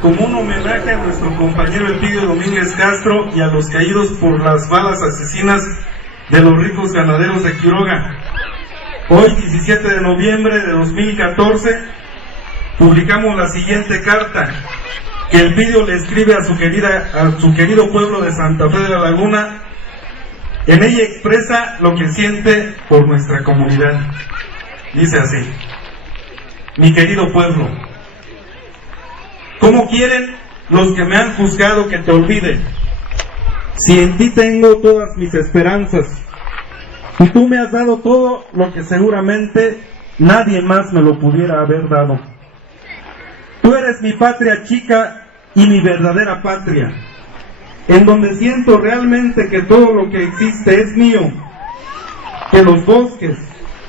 Como un homenaje a nuestro compañero Elpidio Domínguez Castro y a los caídos por las balas asesinas de los ricos ganaderos de Quiroga. Hoy, 17 de noviembre de 2014, publicamos la siguiente carta que Elpidio le escribe a su querido pueblo de Santa Fe de la Laguna. En ella expresa lo que siente por nuestra comunidad. Dice así: mi querido pueblo, ¿cómo quieren los que me han juzgado que te olvide? Si en ti tengo todas mis esperanzas, y tú me has dado todo lo que seguramente nadie más me lo pudiera haber dado. Tú eres mi patria chica y mi verdadera patria, en donde siento realmente que todo lo que existe es mío, que los bosques,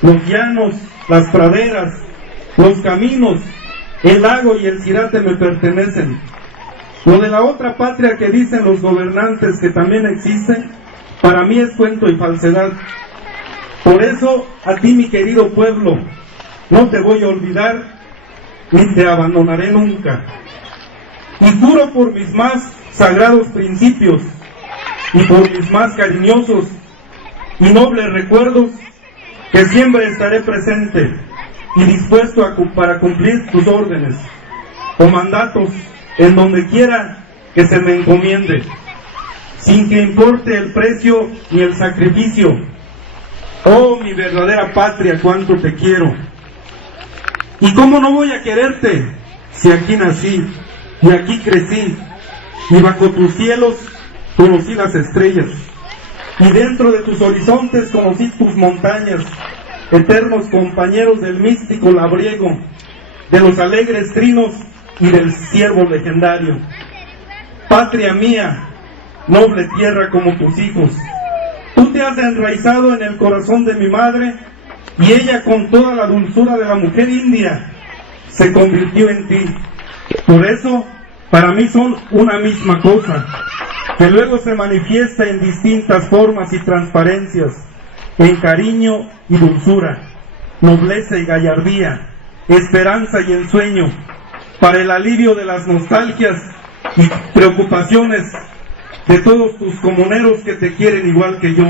los llanos, las praderas, los caminos, el lago y el cirate me pertenecen. Lo de la otra patria que dicen los gobernantes que también existe, para mí es cuento y falsedad. Por eso, a ti, mi querido pueblo, no te voy a olvidar ni te abandonaré nunca. Y juro por mis más sagrados principios y por mis más cariñosos y nobles recuerdos que siempre estaré presente y dispuesto para cumplir tus órdenes o mandatos en donde quiera que se me encomiende, sin que importe el precio ni el sacrificio. Oh, mi verdadera patria, cuánto te quiero. ¿Y cómo no voy a quererte si aquí nací y aquí crecí y bajo tus cielos conocí las estrellas y dentro de tus horizontes conocí tus montañas, eternos compañeros del místico labriego, de los alegres trinos y del ciervo legendario? Patria mía, noble tierra como tus hijos, tú te has enraizado en el corazón de mi madre y ella, con toda la dulzura de la mujer india, se convirtió en ti. Por eso, para mí son una misma cosa, que luego se manifiesta en distintas formas y transparencias, en cariño y dulzura, nobleza y gallardía, esperanza y ensueño, para el alivio de las nostalgias y preocupaciones de todos tus comuneros que te quieren igual que yo.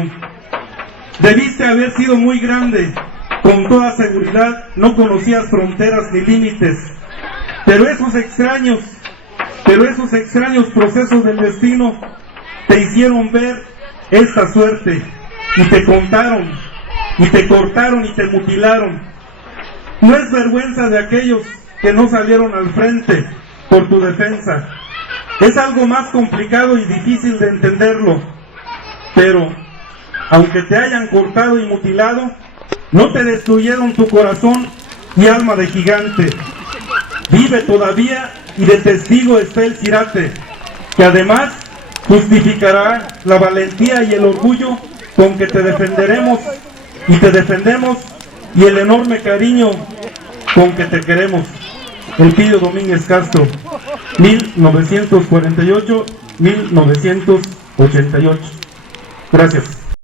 Debiste haber sido muy grande, con toda seguridad no conocías fronteras ni límites, pero esos extraños procesos del destino te hicieron ver esta suerte y te contaron, y te cortaron y te mutilaron. No es vergüenza de aquellos que no salieron al frente por tu defensa. Es algo más complicado y difícil de entenderlo, pero aunque te hayan cortado y mutilado, no te destruyeron tu corazón y alma de gigante. Vive todavía y de testigo está el cirate, que además justificará la valentía y el orgullo con que te defenderemos y te defendemos, y el enorme cariño con que te queremos. Elpidio Domínguez Castro, 1948-1988. Gracias.